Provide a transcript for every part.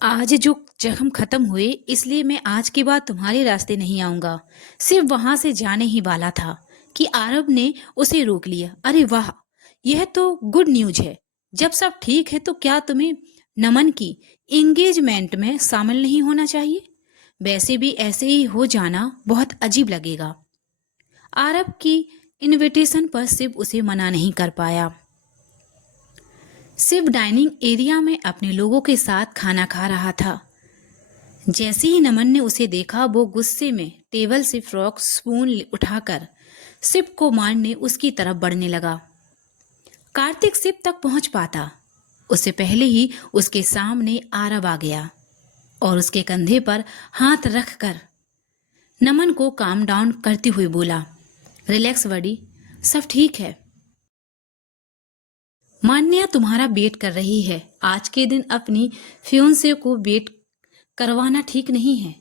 आज जो जख्म खत्म हुए इसलिए मैं आज के बाद तुम्हारे रास्ते नहीं आऊंगा। सिर्फ वहां से जाने ही वाला था कि आरब ने उसे रोक लिया। अरे वाह, यह तो गुड न्यूज है। जब सब ठीक है तो क्या तुम्हें नमन की एंगेजमेंट में शामिल नहीं होना चाहिए? वैसे भी ऐसे ही हो जाना बहुत अजीब लगेगा। आरब की इनविटेशन पर सिर्फ उसे मना नहीं कर पाया। सिर्फ डाइनिंग एरिया में अपने लोगों के साथ खाना खा रहा था। जैसे ही नमन ने उसे देखा वो गुस्से में टेबल से फ्रॉक स्पून उठाकर सिप को मारने उसकी तरफ बढ़ने लगा। कार्तिक सिप तक पहुंच पाता उससे पहले ही उसके सामने आरब आ गया और उसके कंधे पर हाथ रखकर नमन को काम डाउन करते हुए बोला, रिलैक्स बडी, सब ठीक है। मान्या तुम्हारा वेट कर रही है। आज के दिन अपनी फियोंसे को वेट करवाना ठीक नहीं है।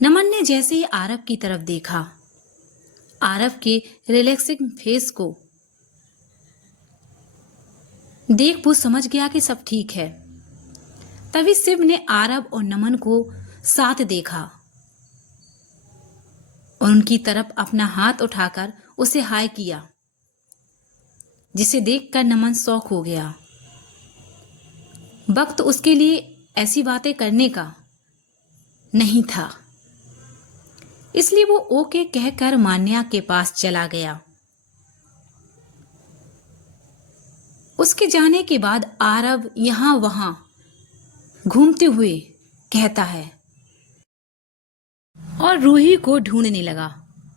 नमन ने जैसे ही आरब की तरफ देखा, आरब के रिलैक्सिंग फेस को देख वो समझ गया कि सब ठीक है। तभी शिव ने आरब और नमन को साथ देखा और उनकी तरफ अपना हाथ उठाकर उसे हाय किया, जिसे देखकर नमन शॉक हो गया। वक्त उसके लिए ऐसी बातें करने का नहीं था, इसलिए वो ओके कहकर मान्या के पास चला गया। उसके जाने के बाद आरब यहां वहां घूमते हुए कहता है और रूही को ढूंढने लगा।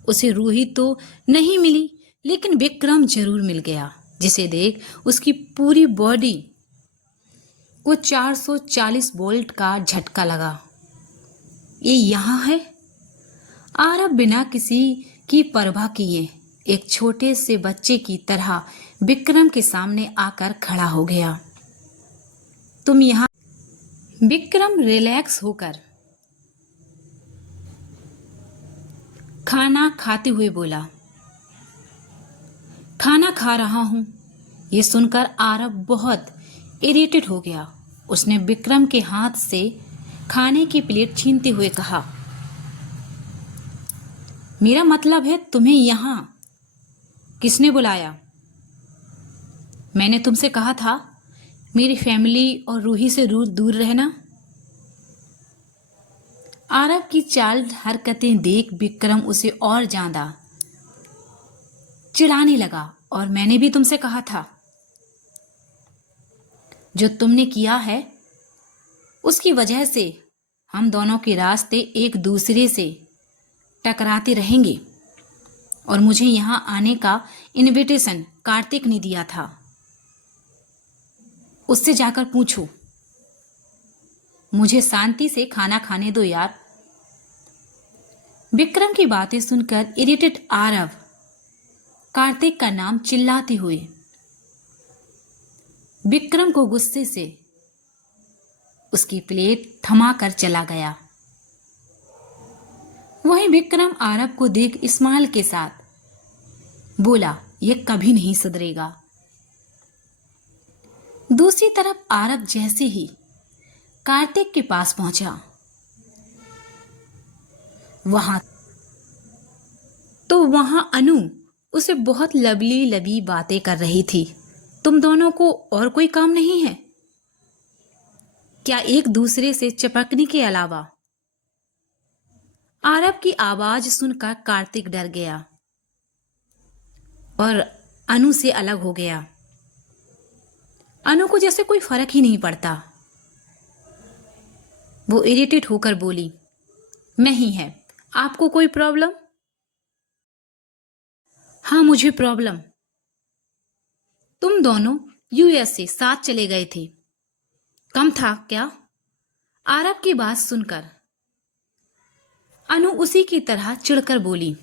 उसे रूही तो नहीं मिली, लेकिन विक्रम जरूर मिल गया, जिसे देख उसकी पूरी बॉडी को 440 वोल्ट का झटका लगा। ये यहाँ है। आरब बिना किसी की परवाह किए एक छोटे से बच्चे की तरह विक्रम के सामने आकर खड़ा हो गया। तुम यहाँ? विक्रम रिलैक्स होकर खाना खाते हुए बोला, खाना खा रहा हूं। ये सुनकर आरब बहुत इरिटेट हो गया। उसने विक्रम के हाथ से खाने की प्लेट छीनते हुए कहा, मेरा मतलब है तुम्हें यहां किसने बुलाया? मैंने तुमसे कहा था मेरी फैमिली और रूही से दूर रहना। आरब की चाल हरकतें देख विक्रम उसे और ज्यादा चिढ़ाने लगा, और मैंने भी तुमसे कहा था। जो तुमने किया है उसकी वजह से हम दोनों के रास्ते एक दूसरे से टकराते रहेंगे, और मुझे यहां आने का इनविटेशन कार्तिक ने दिया था। उससे जाकर पूछो। मुझे शांति से खाना खाने दो यार। विक्रम की बातें सुनकर इरिटेट आरव कार्तिक का नाम चिल्लाते हुए विक्रम को गुस्से से उसकी प्लेट थमाकर चला गया। वहीं विक्रम आरब को देख इस्माइल के साथ बोला, यह कभी नहीं सुधरेगा। दूसरी तरफ आरब जैसे ही कार्तिक के पास पहुंचा, वहां अनु उसे बहुत लवली लबी बातें कर रही थी। तुम दोनों को और कोई काम नहीं है क्या एक दूसरे से चिपकने के अलावा? आरब की आवाज सुनकर कार्तिक डर गया और अनु से अलग हो गया। अनु को जैसे कोई फर्क ही नहीं पड़ता। वो इरिटेट होकर बोली, नहीं है। आपको कोई प्रॉब्लम? हाँ, मुझे प्रॉब्लम। तुम दोनों यूएसए साथ चले गए थे, कम था क्या? आरब की बात सुनकर अनु उसी की तरह चिढ़कर बोली,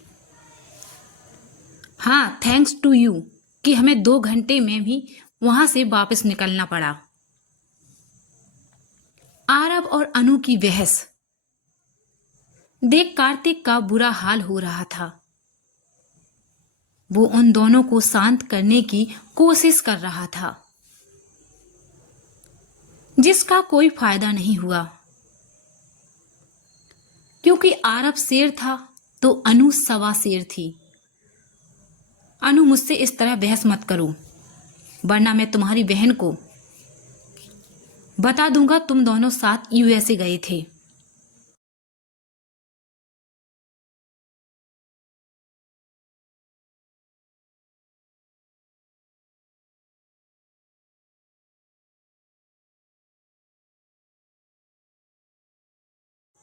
हाँ, थैंक्स टू यू कि हमें 2 घंटे में भी वहां से वापस निकलना पड़ा। आरब और अनु की बहस देख कार्तिक का बुरा हाल हो रहा था। वो उन दोनों को शांत करने की कोशिश कर रहा था। जिसका कोई फायदा नहीं हुआ, क्योंकि आरब शेर था तो अनु सवा शेर थी। अनु, मुझसे इस तरह बहस मत करो, वरना मैं तुम्हारी बहन को बता दूंगा तुम दोनों साथ यूएसए गए थे।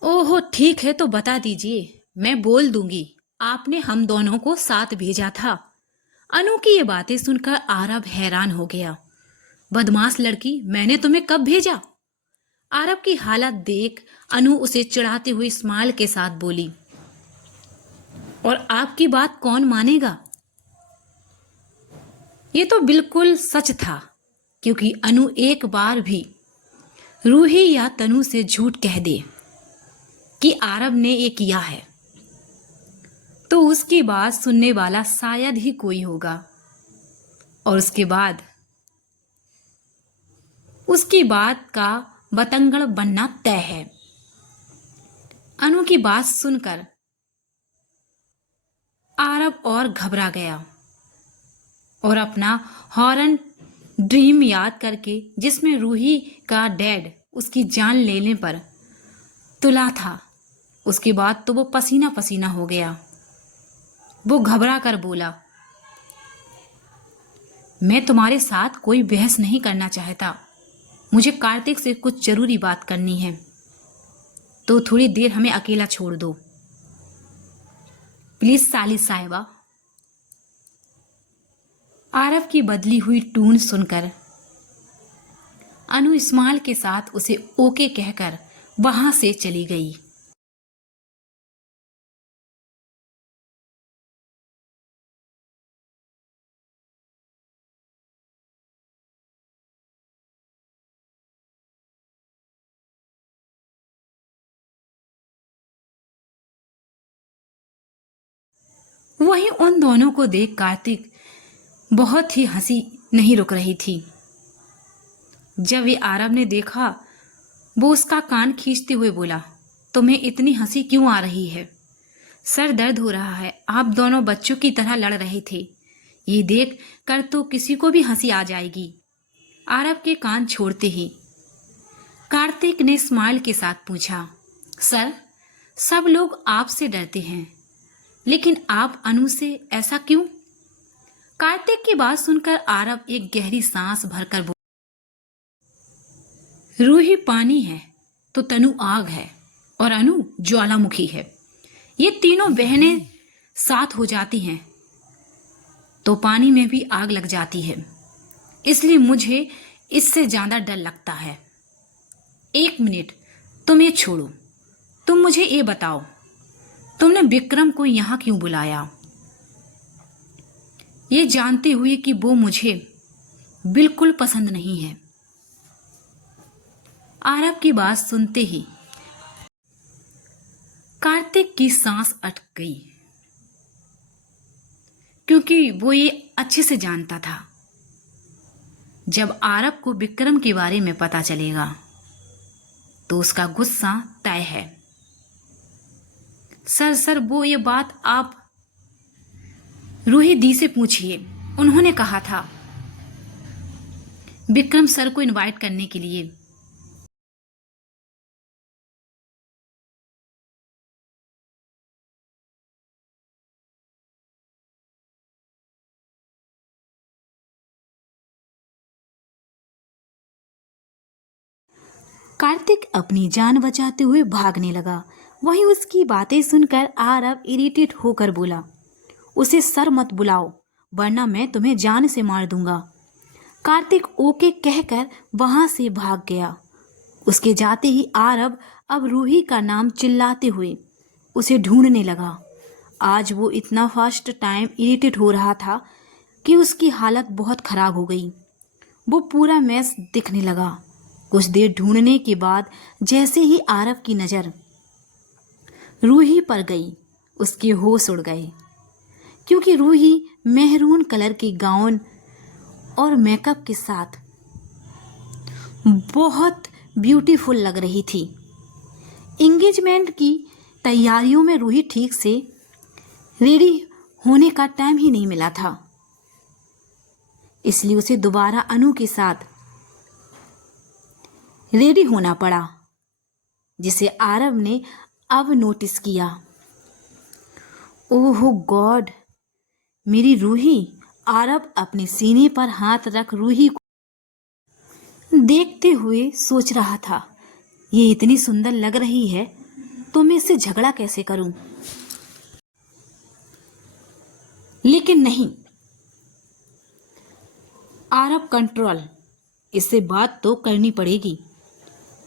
ओहो, ठीक है तो बता दीजिए, मैं बोल दूंगी आपने हम दोनों को साथ भेजा था। अनु की ये बातें सुनकर आरब हैरान हो गया। बदमाश लड़की, मैंने तुम्हें कब भेजा? आरब की हालत देख अनु उसे चिढ़ाते हुए स्माइल के साथ बोली, और आपकी बात कौन मानेगा? ये तो बिल्कुल सच था, क्योंकि अनु एक बार भी रूही या तनु से झूठ कह दे कि आरब ने ये किया है तो उसकी बात सुनने वाला शायद ही कोई होगा, और उसके बाद उसकी बात का बतंगड़ बनना तय है। अनु की बात सुनकर आरब और घबरा गया और अपना हॉरन ड्रीम याद करके, जिसमें रूही का डैड उसकी जान लेने पर तुला था, उसके बाद तो वो पसीना पसीना हो गया। वो घबरा कर बोला, मैं तुम्हारे साथ कोई बहस नहीं करना चाहता, मुझे कार्तिक से कुछ जरूरी बात करनी है, तो थोड़ी देर हमें अकेला छोड़ दो प्लीज साली साहिबा। आरब की बदली हुई टून सुनकर अनु इस्माइल के साथ उसे ओके कहकर वहां से चली गई। वहीं उन दोनों को देख कार्तिक बहुत ही हंसी नहीं रुक रही थी। जब ये आरब ने देखा, वो उसका कान खींचते हुए बोला, तुम्हें इतनी हंसी क्यों आ रही है? सर दर्द हो रहा है, आप दोनों बच्चों की तरह लड़ रहे थे, ये देख कर तो किसी को भी हंसी आ जाएगी। आरब के कान छोड़ते ही कार्तिक ने स्माइल के साथ पूछा, सर सब लोग आपसे डरते हैं, लेकिन आप अनु से ऐसा क्यों? कार्तिक की बात सुनकर आरब एक गहरी सांस भरकर बोला, रूही पानी है तो तनु आग है और अनु ज्वालामुखी है। ये तीनों बहनें साथ हो जाती हैं तो पानी में भी आग लग जाती है, इसलिए मुझे इससे ज्यादा डर लगता है। एक मिनट, तुम ये छोड़ो, तुम मुझे ये बताओ, तुमने विक्रम को यहां क्यों बुलाया, ये जानते हुए कि वो मुझे बिल्कुल पसंद नहीं है? आरब की बात सुनते ही कार्तिक की सांस अटक गई, क्योंकि वो ये अच्छे से जानता था जब आरब को विक्रम के बारे में पता चलेगा तो उसका गुस्सा तय है। सर वो ये बात आप रूही दी से पूछिए, उन्होंने कहा था विक्रम सर को इनवाइट करने के लिए। कार्तिक अपनी जान बचाते हुए भागने लगा। वहीं उसकी बातें सुनकर आरब इरिटेट होकर बोला, उसे सर मत बुलाओ वरना मैं तुम्हें जान से मार दूंगा। कार्तिक ओके कहकर वहां से भाग गया। उसके जाते ही आरब अब रूही का नाम चिल्लाते हुए उसे ढूंढने लगा। आज वो इतना फास्ट टाइम इरिटेट हो रहा था कि उसकी हालत बहुत खराब हो गई। वो पूरा मैस दिखने लगा। कुछ देर ढूंढने के बाद जैसे ही आरब की नज़र रूही पर गई, उसके होश उड़ गए, क्योंकि रूही मेहरून कलर के गाउन और मेकअप के साथ बहुत ब्यूटीफुल लग रही थी। एंगेजमेंट की तैयारियों में रूही ठीक से रेडी होने का टाइम ही नहीं मिला था, इसलिए उसे दोबारा अनु के साथ रेडी होना पड़ा, जिसे आरव ने अब नोटिस किया। ओह गॉड, मेरी रूही! आरव अपने सीने पर हाथ रख रूही को देखते हुए सोच रहा था, ये इतनी सुंदर लग रही है तो मैं इससे झगड़ा कैसे करूं? लेकिन नहीं, आरव कंट्रोल, इससे बात तो करनी पड़ेगी।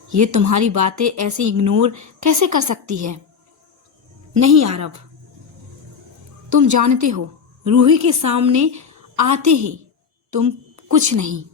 ये तुम्हारी बातें ऐसे इग्नोर कैसे कर सकती है? नहीं आरव, तुम जानते हो रूही के सामने आते ही तुम कुछ नहीं,